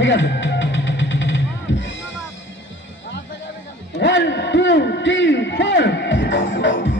ঠিক আছে 1 2 3 4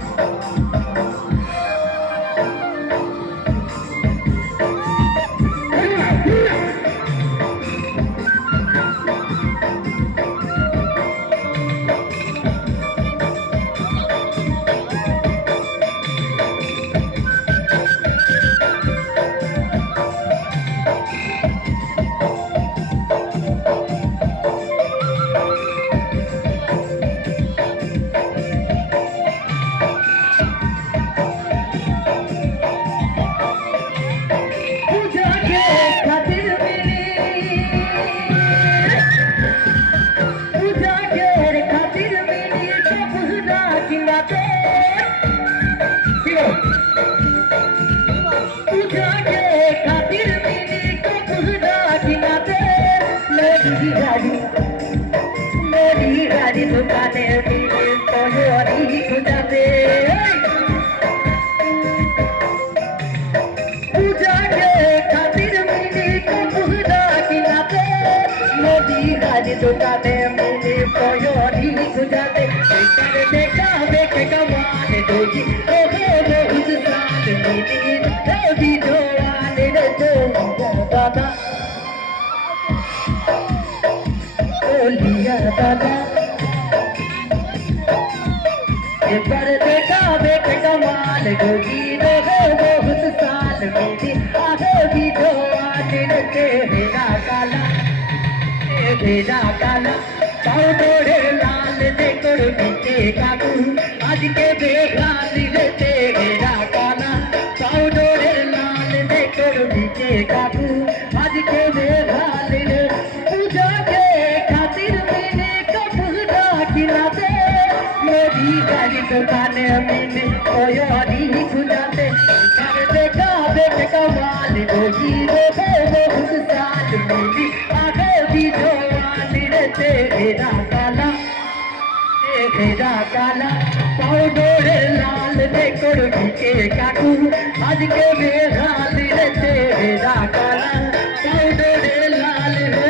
मेरी गाड़ी दुकाने मिले तो योरी गुजाते पूजा के खातिर मिली को पूजा खिलाते मेरी गाड़ी दुकाने मिले तो योरी गुजाते कर देखा देख कमाल दोगी ओ बहुत साथ मिली भी जोड़ाने रे तो दादा लिया दादा पर देखा देख कमाल गोगी बहुत साल मेरी आगे भी जो तेरा काला पाउडरे लाल देखो पीछे काकू आज के बेलाल रे तेरा काला पाउडरे लाल देखो पीछे काकू आज के बेलाल रे पूजा के खातिर मैंने कपूरा खिलाते मेरी गाड़ी दुकाने मैंने कोयोरी खुजाते कर देखा देख कमाल गोगी बहुत साल मेरी आगे भी जवान रे तेरा काला पाउडरे लाल देखो पीछे काकू आज के बेहाल रे तेरा